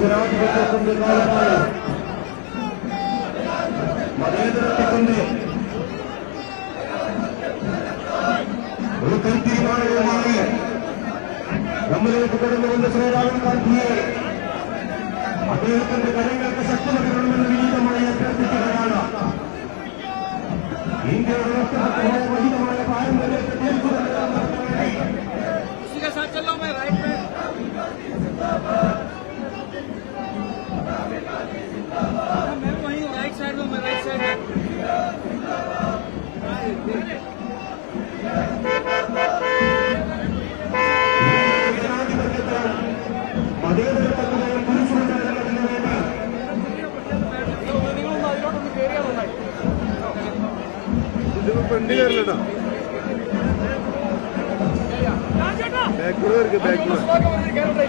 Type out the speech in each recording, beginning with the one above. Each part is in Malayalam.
ജനാധിപത്യത്തിന്റെ കാലമായ മതേതരത്വത്തിന്റെ ഒരു തീരുമാനവുമായി നമ്മിലേക്ക് കടന്നു വന്ന ശ്രീ രാഹുൽ ഗാന്ധിയെ അദ്ദേഹത്തിന്റെ കരങ്ങൾക്ക് ശക്തി നൽകണമെന്ന് വിനീതമായി അഭ്യർത്ഥിക്കുകയാണ്. ഇന്ത്യയുടെ രാഷ്ട്രപരമായ മഹിതമായ പാരമ്പര്യത്തെ ഫ്രണ്ട് കയറില്ലട്ടോ, ബാക്കിലൂടെ ഇരിക്കും, ബാക്കിലൂടെ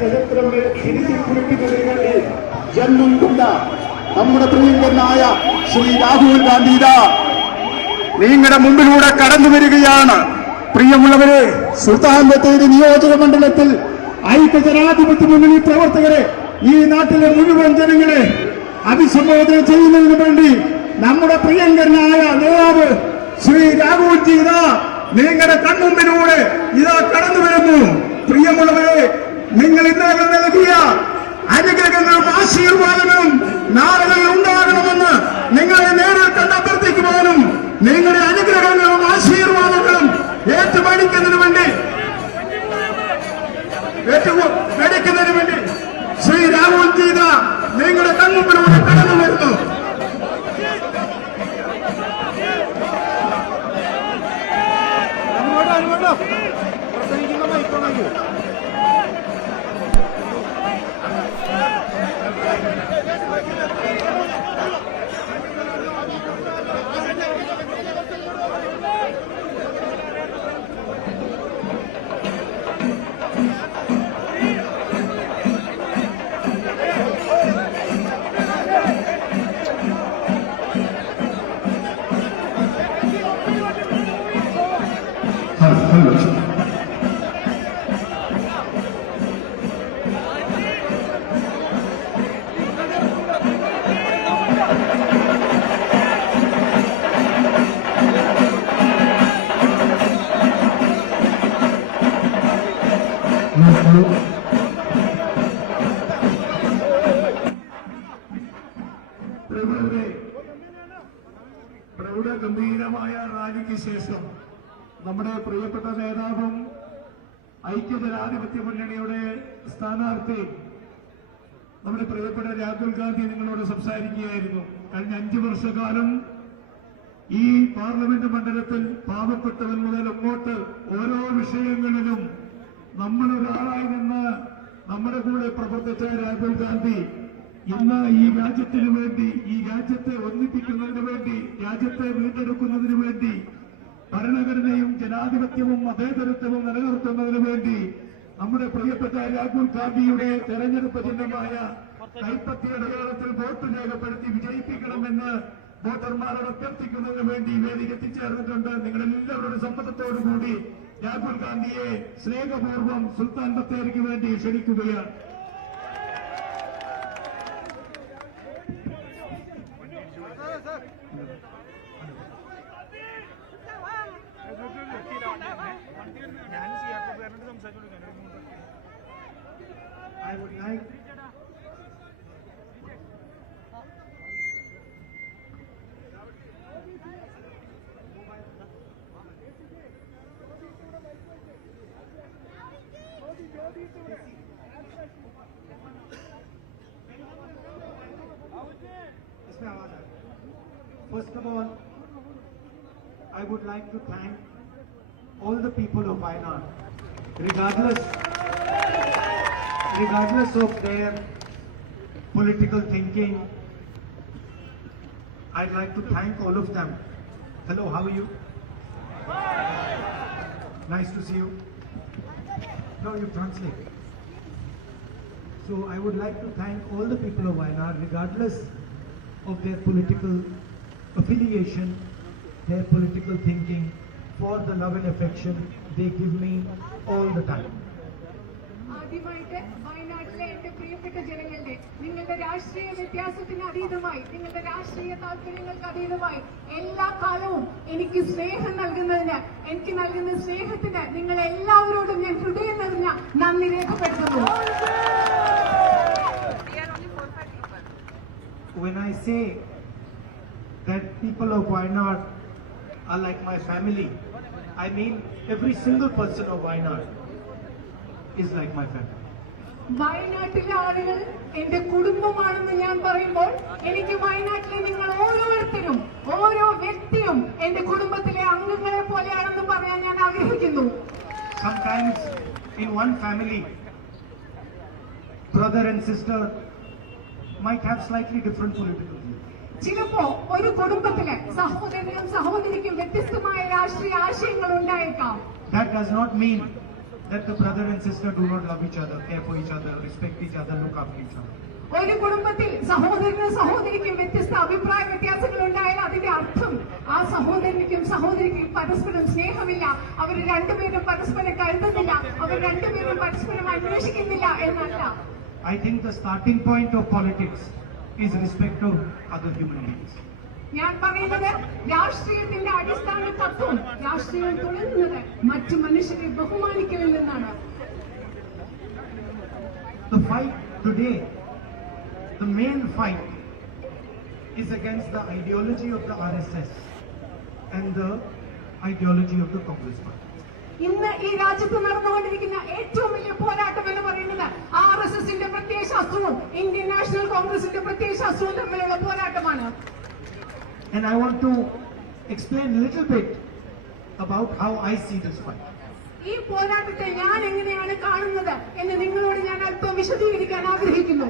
ചരിത്രം തിരുത്തിക്കുറിക്കുന്നതിന് വേണ്ടി ജന്മം കൊണ്ട നമ്മുടെ പ്രിയങ്കരനായ ശ്രീ രാഹുൽ ഗാന്ധി ഇതാ നിങ്ങളുടെ മുമ്പിലൂടെ കടന്നു വരികയാണ്. പ്രിയമുള്ളവരെ, സുൽത്താൻ ബത്തേരി നിയോജക മണ്ഡലത്തിൽ ഐക്യജനാധിപത്യ മുന്നണി പ്രവർത്തകരെ, ഈ നാട്ടിലെ മുഴുവൻ ജനങ്ങളെ അഭിസംബോധന ചെയ്യുന്നതിന് വേണ്ടി നമ്മുടെ പ്രിയങ്കരനായ നേതാവ് ശ്രീ രാഹുൽ ജി ഇതാ നിങ്ങളുടെ കൺമുമ്പിലൂടെ ഇതാ കടന്നു വരുന്നു. പ്രിയമുള്ളവരെ, നിങ്ങൾ ഇന്നലെ നൽകിയ അനുഗ്രഹങ്ങളും ആശീർവാദങ്ങളും നാളുകളിൽ ഉണ്ടാകണമെന്ന് നിങ്ങളെ നേരിൽ കണ്ട് അഭ്യർത്ഥിക്കുവാനും നിങ്ങളുടെ അനുഗ്രഹങ്ങളും ആശീർവാദങ്ങളും ഏറ്റുമേടിക്കുന്നതിന് വേണ്ടി ശ്രീ രാഹുൽ ജി നിങ്ങളുടെ കൺമുമ്പിലൂടെ കടന്നു വരുന്നു. പ്രൗഢഗംഭീരമായ റാലിക്ക് ശേഷം നമ്മുടെ പ്രിയപ്പെട്ട നേതാവും ഐക്യജനാധിപത്യ മുന്നണിയുടെ സ്ഥാനാർത്ഥി നമ്മുടെ പ്രിയപ്പെട്ട രാഹുൽ ഗാന്ധി നിങ്ങളോട് സംസാരിക്കുകയായിരുന്നു. കഴിഞ്ഞ 5 വർഷക്കാലം ഈ പാർലമെന്റ് മണ്ഡലത്തിൽ പാവപ്പെട്ടവൻ മുതൽ അങ്ങോട്ട് ഓരോ വിഷയങ്ങളിലും നമ്മളൊരാളായി നിന്ന് നമ്മുടെ കൂടെ പ്രവർത്തിച്ച രാഹുൽ ഗാന്ധി ഇന്ന് ഈ രാജ്യത്തിനു വേണ്ടി, ഈ രാജ്യത്തെ ഒന്നിപ്പിക്കുന്നതിന് വേണ്ടി, രാജ്യത്തെ വീണ്ടെടുക്കുന്നതിന് വേണ്ടി, ഭരണഘടനയും ജനാധിപത്യവും മതേതരത്വവും നിലനിർത്തുന്നതിന് വേണ്ടി നമ്മുടെ പ്രിയപ്പെട്ട രാഹുൽ ഗാന്ധിയുടെ തെരഞ്ഞെടുപ്പ് ചിഹ്നമായ കൈപ്പത്തി അടയാളത്തിൽ വോട്ട് രേഖപ്പെടുത്തി വിജയിപ്പിക്കണമെന്ന് വോട്ടർമാരോട് അഭ്യർത്ഥിക്കുന്നതിന് വേണ്ടി വേദിയിൽ എത്തിച്ചേർന്നിട്ടുണ്ട്. നിങ്ങളെല്ലാവരുടെ സമ്മതത്തോടുകൂടി രാഹുൽ ഗാന്ധിയെ സ്നേഹപൂർവ്വം സുൽത്താൻ ബത്തേരിക്ക് വേണ്ടി ക്ഷണിക്കുകയാണ്. I would like first of all, I would like to thank all the people of Wayanad, regardless of their political thinking. I'd like to thank all of them. Hello, how are you? Nice to see you. No, you translate. So I would like to thank all the people of Wayanad, regardless of their political affiliation, their political thinking, for the love and affection they give me all the time. ആദ്യമായിട്ട് വയനാട്ടിലെ എന്റെ പ്രിയപ്പെട്ട ജനങ്ങളുടെ, നിങ്ങളുടെ രാഷ്ട്രീയ വ്യത്യാസത്തിന് അതീതമായി, നിങ്ങളുടെ രാഷ്ട്രീയ താല്പര്യങ്ങൾക്ക് അതീതമായി എല്ലാ കാലവും എനിക്ക് സ്നേഹം നൽകുന്നതിന്, എനിക്ക് നൽകുന്ന സ്നേഹത്തിന് നിങ്ങൾ എല്ലാവരോടും ഞാൻ ഹൃദയം നിറഞ്ഞ നന്ദി രേഖപ്പെടുത്തുന്നു. When I say that people of Wayanad are like my family, I mean every single person of Wayanad is like my family. വയനാട്ടിലെ ആളുകൾ എന്റെ കുടുംബമാണെന്ന് ഞാൻ പറയുമ്പോൾ എനിക്ക് വയനാട്ടിലെ നിങ്ങൾ ഓരോരുത്തരും, ഓരോ വ്യക്തിയും എന്റെ കുടുംബത്തിലെ അംഗങ്ങളെ പോലെയാണെന്ന് പറയാൻ ഞാൻ ആഗ്രഹിക്കുന്നു. Sometimes in one family, brother and sister might have slightly different political views. ചിലപ്പോ ഒരു കുടുംബത്തിലെ സഹോദരനും സഹോദരിക്കും വ്യത്യസ്തമായ രാഷ്ട്രീയ ആശയങ്ങൾ ഉണ്ടായേക്കാം. That does not mean that the brother and sister do not love each other, care for each other, respect each other, look after each other. ഒരു കുടുംബത്തിൽ സഹോദരനും സഹോദരിക്കും വ്യത്യസ്ത അഭിപ്രായ വ്യത്യാസങ്ങൾ ഉണ്ടായാൽ അതിന്റെ അർത്ഥം ആ സഹോദരനിക്കും സഹോദരിക്കും പരസ്പരം സ്നേഹമില്ല, അവർ രണ്ടുപേരും പരസ്പരം കരുതുന്നില്ല, അവർ രണ്ടുപേരും പരസ്പരം അന്വേഷിക്കുന്നില്ല എന്നല്ല. I think the starting point of politics is respect of other human beings. ഞാൻ പറയുന്നത് രാഷ്ട്രീയത്തിന്റെ അടിസ്ഥാന തത്വം, രാഷ്ട്രീയം തുടങ്ങുന്നത് മറ്റു മനുഷ്യരെ ബഹുമാനിക്കലിൽ നിന്നാണ്. The fight today, the main fight is against the ideology of the RSS and the ideology of the Congress Party. ഇന്ന് ഈ രാജ്യത്ത് നടന്നുകൊണ്ടിരിക്കുന്ന ഏറ്റവും വലിയ പോരാട്ടം എന്ന് പറയുന്നത് RSSന്റെ പ്രത്യയശാസ്ത്രവും ഇന്ത്യൻ നാഷണൽ കോൺഗ്രസിന്റെ പ്രത്യയശാസ്ത്രവും തമ്മിലുള്ള പോരാട്ടമാണ്. And I want to explain a little bit about how I see this fight. ഈ പോരാട്ടത്തെ ഞാൻ എങ്ങനെയാണ് കാണുന്നത് എന്ന് നിങ്ങളോട് ഞാൻ അല്പം വിശദീകരിക്കാൻ ആഗ്രഹിക്കുന്നു.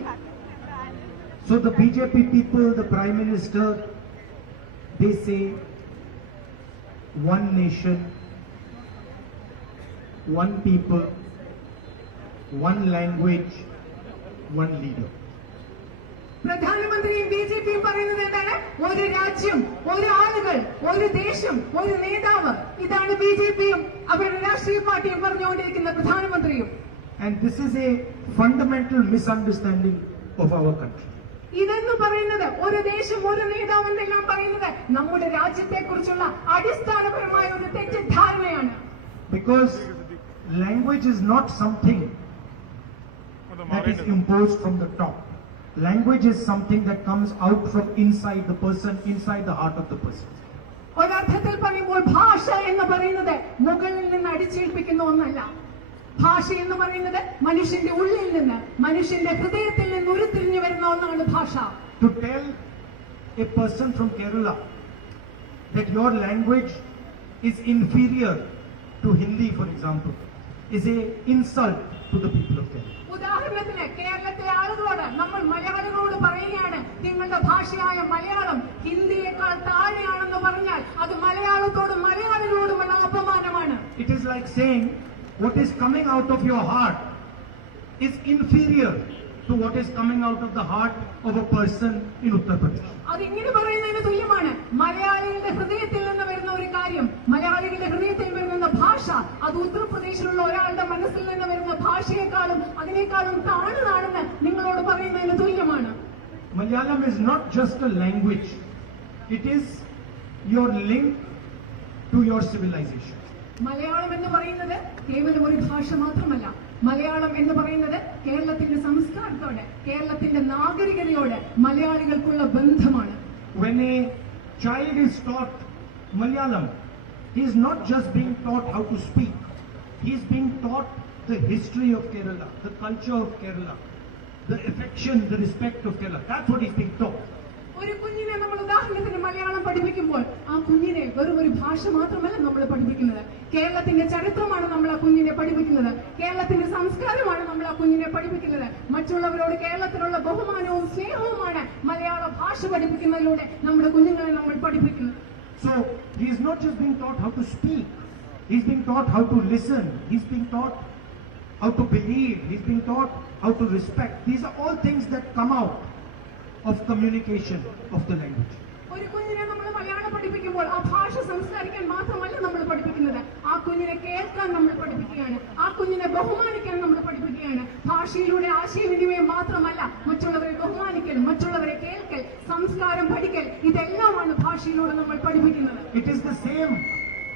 So the BJP people, the Prime Minister, they say one nation, one people, one language, one leader. പ്രധാനമന്ത്രിയും BJPയും പറയുന്നത് എന്താണ്? ഒരു രാജ്യം, ഒരു ആളുകൾ, ഒരു ദേശം, ഒരു നേതാവ്. ഇതാണ് BJPയും അവരുടെ രാഷ്ട്രീയ പാർട്ടിയും പറഞ്ഞുകൊണ്ടിരിക്കുന്ന പ്രധാനമന്ത്രിയും. And this is a fundamental misunderstanding of our country. ഇതെന്ന് പറയുന്നത് ഒരു ദേശം, ഒരു നേതാവ് എന്നെല്ലാം പറയുന്നത് നമ്മുടെ രാജ്യത്തെ കുറിച്ചുള്ള അടിസ്ഥാനപരമായ ഒരു തെറ്റിദ്ധാരണയാണ്. Because language is not something that is imposed from the top. Language is something that comes out from inside the person, inside the heart of the person. ഒരർത്ഥത്തിൽ പറയുമ്പോൾ ഭാഷ എന്ന് പറയുന്നത് മുകളിൽ നിന്ന് അടിച്ചേൽപ്പിക്കുന്ന ഒന്നല്ല. ഭാഷ എന്ന് പറയുന്നത് മനുഷ്യന്റെ ഉള്ളിൽ നിന്ന്, മനുഷ്യന്റെ ഹൃദയത്തിൽ നിന്ന് ഉരുത്തിരിഞ്ഞു വരുന്ന ഒന്നാണ് ഭാഷ. To tell a person from Kerala that your language is inferior to Hindi, for example, is a insult to the people of Kerala. ഉദാഹരണത്തിന് കേരളത്തിലെ ആളുകളോട്, നമ്മൾ മലയാളികളോട് പറയുകയാണ് നിങ്ങളുടെ ഭാഷയായ മലയാളം ഹിന്ദിയേക്കാൾ താഴെയാണെന്ന് പറഞ്ഞാൽ അത് മലയാളത്തോടും മലയാളികളോടുമുള്ള അപമാനമാണ്. It is like saying what is coming out of your heart is inferior to what is coming out of the heart of a person in Uttar Pradesh. അതിങ്ങനെ പറയുന്നതിന് തുല്യമാണ്. മലയാളികളുടെ ഹൃദയത്തിൽ നിന്ന് വരുന്ന ഒരു കാര്യം, മലയാളികളുടെ ഹൃദയത്തിൽ വരുന്ന ഭാഷ, അത് ഉത്തർപ്രദേശിലുള്ള ഒരാളുടെ മനസ്സിൽ നിന്ന് വരുന്ന ഭാഷയെക്കാളും അതിനേക്കാളും താഴ്ന്നതാണെന്ന് നിങ്ങളോട് പറയുന്നതിന് തുല്യമാണ്. Malayalam is not just a language, it is your link to your civilization. Malayalam എന്ന് പറയുന്നത് കേവലം ഒരു ഭാഷ മാത്രമല്ല. മലയാളം എന്ന് പറയുന്നത് കേരളത്തിന്റെ സംസ്കാരത്തോട്, കേരളത്തിന്റെ നാഗരികതയോട് മലയാളികൾക്കുള്ള ബന്ധമാണ്. When a child is taught Malayalam, he is not just being taught how to speak, he is being taught the history of Kerala, the culture of Kerala, the affection, the respect of Kerala. That's what he is being taught. ഒരു കുഞ്ഞിനെ നമ്മൾ ഉദാഹരണത്തിന് മലയാളം പഠിപ്പിക്കുമ്പോൾ ആ കുഞ്ഞിനെ വെറും ഒരു ഭാഷ മാത്രമല്ല നമ്മൾ പഠിപ്പിക്കുന്നത്. കേരളത്തിന്റെ ചരിത്രമാണ് നമ്മൾ ആ കുഞ്ഞിനെ പഠിപ്പിക്കുന്നത്, കേരളത്തിന്റെ സംസ്കാരമാണ് നമ്മൾ ആ കുഞ്ഞിനെ പഠിപ്പിക്കുന്നത്. മറ്റുള്ളവരോട് കേരളത്തിലുള്ള ബഹുമാനവും സ്നേഹവുമാണ് മലയാള ഭാഷ പഠിപ്പിക്കുന്നതിലൂടെ നമ്മുടെ കുഞ്ഞുങ്ങളെ നമ്മൾ പഠിപ്പിക്കുന്നത്. So he is not just being taught how to speak, he is being taught how to listen, he is being taught how to believe, he is being taught how to respect. These are all things that come out of communication of the language. ഒരു കുഞ്ഞിനെ നമ്മൾ മലയാളം പഠിപ്പിക്കുമ്പോൾ ആ ഭാഷ സംസാരിക്കാൻ മാത്രമല്ല നമ്മൾ പഠിപ്പിക്കുന്നത്, ആ കുഞ്ഞിനെ കേൾക്കാൻ നമ്മൾ പഠിപ്പിക്കുകയാണ്, ആ കുഞ്ഞിനെ ബഹുമാനിക്കാൻ നമ്മൾ പഠിപ്പിക്കുകയാണ്. ഭാഷയിലൂടെ ആശയവിനിമയം മാത്രമല്ല, മറ്റുള്ളവരെ ബഹുമാനിക്കൽ, മറ്റുള്ളവരെ കേൾക്കൽ, സംസ്കാരം പഠിക്കൽ, ഇതെല്ലാമാണ് ഭാഷയിലൂടെ നമ്മൾ പഠിപ്പിക്കുന്നത്. It is the same